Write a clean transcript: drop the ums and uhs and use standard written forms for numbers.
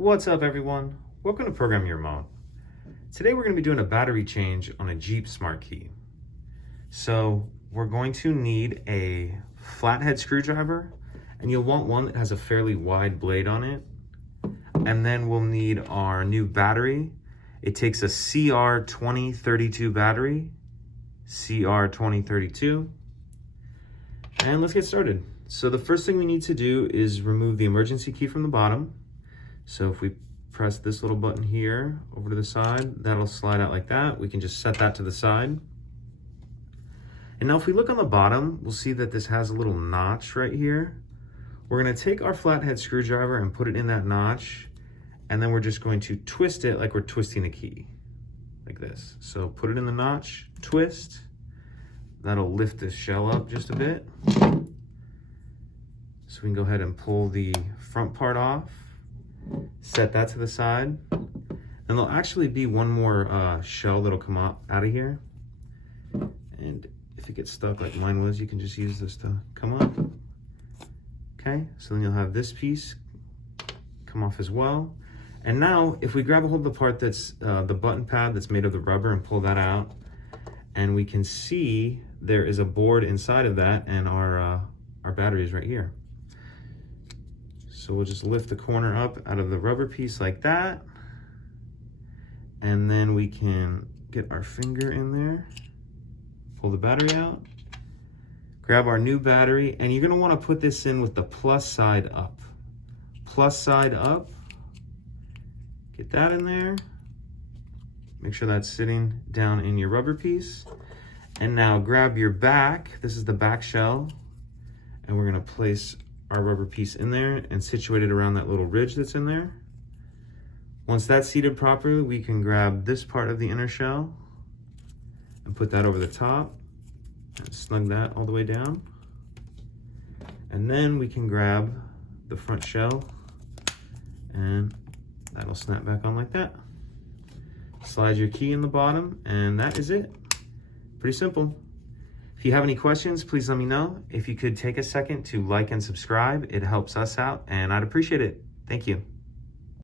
What's up everyone? Welcome to Program Your Mode. Today we're going to be doing a battery change on a Jeep Smart Key. So we're going to need a flathead screwdriver, and you'll want one that has a fairly wide blade on it. And then we'll need our new battery. It takes a CR2032 battery, CR2032. And let's get started. So the first thing we need to do is remove the emergency key from the bottom. So if we press this little button here over to the side, that'll slide out like that. We can just set that to the side. And now if we look on the bottom, we'll see that this has a little notch right here. We're gonna take our flathead screwdriver and put it in that notch, and then we're just going to twist it like we're twisting a key, like this. So put it in the notch, twist. That'll lift this shell up just a bit. So we can go ahead and pull the front part off, set that to the side. And there'll actually be one more shell that'll come out of here. And if it gets stuck like mine was, you can just use this to come up. Okay, so then you'll have this piece come off as well. And now if we grab a hold of the part that's the button pad that's made of the rubber and pull that out, and we can see there is a board inside of that, and our battery is right here. So we'll just lift the corner up out of the rubber piece like that. And then we can get our finger in there, pull the battery out, grab our new battery, and you're gonna wanna put this in with the plus side up. Plus side up, get that in there. Make sure that's sitting down in your rubber piece. And now grab your back, this is the back shell, and we're gonna place our rubber piece in there and situate it around that little ridge that's in there. Once that's seated properly, we can grab this part of the inner shell and put that over the top and snug that all the way down. And then we can grab the front shell and that'll snap back on like that. Slide your key in the bottom, and that is it. Pretty simple. If you have any questions, please let me know. If you could take a second to like and subscribe, it helps us out and I'd appreciate it. Thank you.